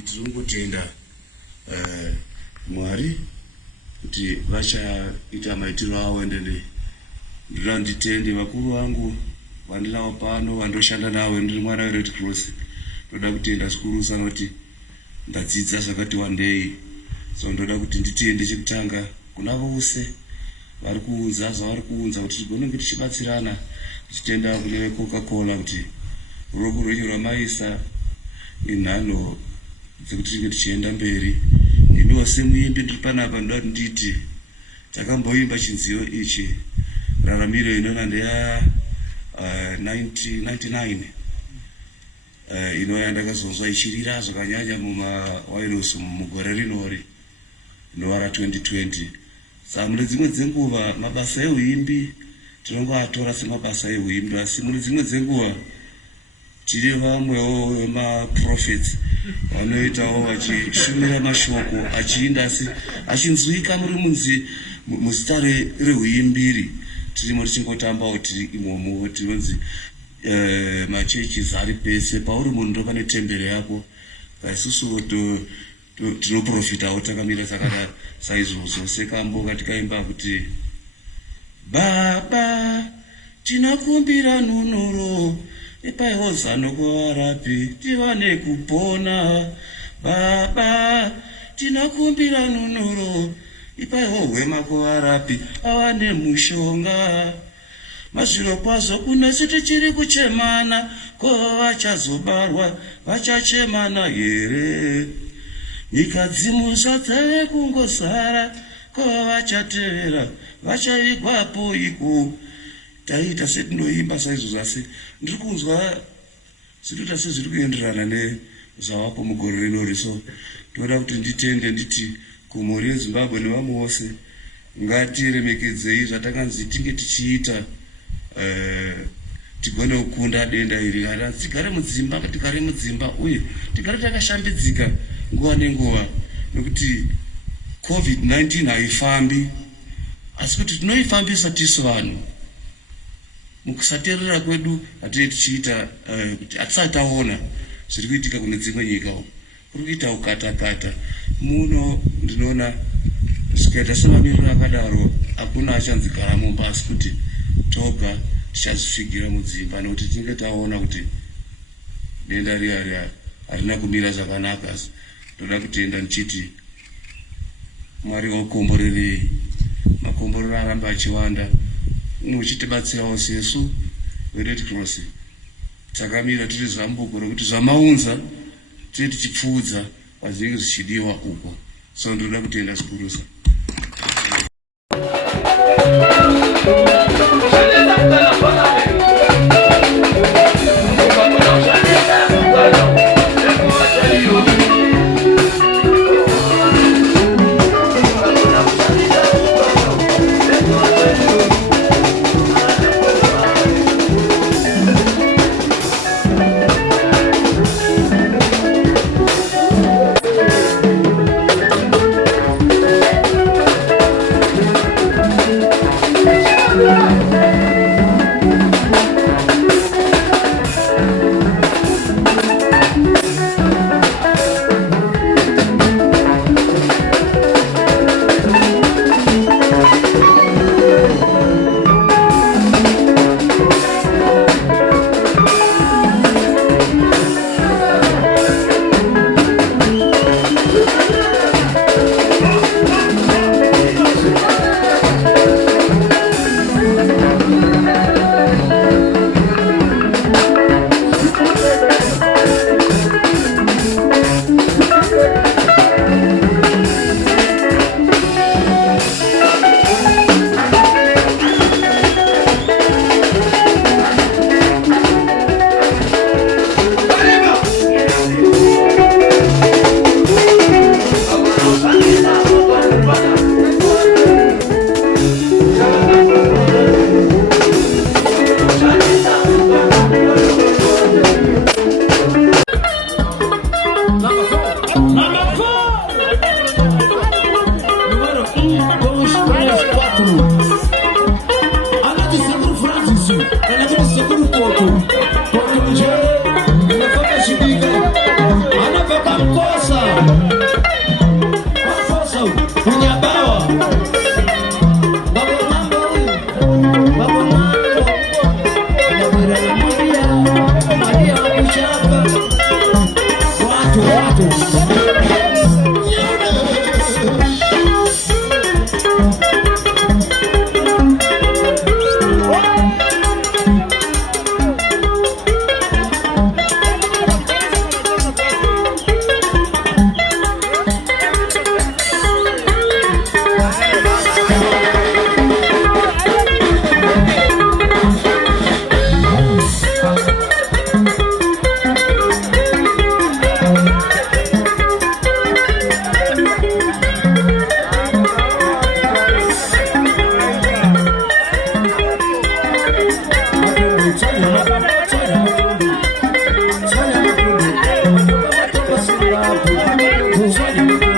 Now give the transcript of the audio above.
tirikutenda Mwari kuti vachaita maitiro avo ende nditende vakuru vangu vandinawo pano vandoshanda navo ndiri mwana weRed Cross. Ndoda kutenda zvikuru sana kuti ndadzidza zvakati wandei, so ndoda kuti nditende chekutanga kuna vose vari kuunza zvavari kuunza kuti tigonenge tichibatsirana, tichitenda kune Coca-Cola kuti ruoko rwenyu rwamaisa inhano dzekuti tinge tichienda mberi. Iniwo semuimbi ndiri panapa ndoda kuti nditi takamboimba chinziyo ichi raramiro inona ndeya 1999 inoya ndakazonzwa ichirira zvakanyanya mumawairosi mugore rinori inova ra2020. Saka mune dzimwe dzenguva mabasa euimbi tinongoatora semabasa euimbi, asi mune dzimwe dzenguva tiri vamwewo vemaprofits vanoitawo vachishumira mashoko achiinda asi achinzwika muri muzita reuimbiri. Tirimo tichingotambawo tiri imomo, tinonzi machechi ari pese pauri munhu ndo pane tembere yako. Isusu tinoprofitawo takamira sakadaro saizvozvo sekamboka tikaimba kuti Baba tinakumbira nunuro ipaiwo zano kuvarapi tivane kupona. Baba tinakumbira nunuro ipaiwo hwema kuvarapi awane mushonga. Mazviro kwazvo kunesu tichiri kuchemana, ko vachazobarwa vachachemana here? Nyika dzimusadzave kungosara, ko vachatevera vachavigwapo iko. Taita setinoimba saizvozvo asi ndiri kunzwa zvinoita sezviri kuenderana nezvavapo mugore rinori. So ndoda kuti nditende nditi kumhuri yeZimbabwe nevamwe vose ngatiremekedzei zvatakanzi tinge tichiita tigone kukunda denda iri. Tigare mudzimba, tigare mudzimba uye tigare takashambidzika nguva nenguva, nekuti COVID-19 haifambi, asi kuti tinoifambisa tisu vanhu. Mukusateerera kwedu hatinenge tichiita kuti hatisati taona zviri kuitika kune dzimwe nyika uko kuri kuita ukata-kata. Muno ndinoona zvikaita semamiriro akadaro hakuna achanzi gara mumba, asi kuti toga tichazvifigira mudzimba nekuti tinenge taona kuti denda riya harina kumira zvakanaka. Ndoda kutenda ndichiti Mwari okomborerei, makomborero aramba achiwanda, muchitibatsirawo sesu veRed Cross takamira tiri zambuko rokuti zvamaunza tiri tichipfuudza pazvinenge zvichidiwa uko. So ndoda kutenda zikurusa. Thank you.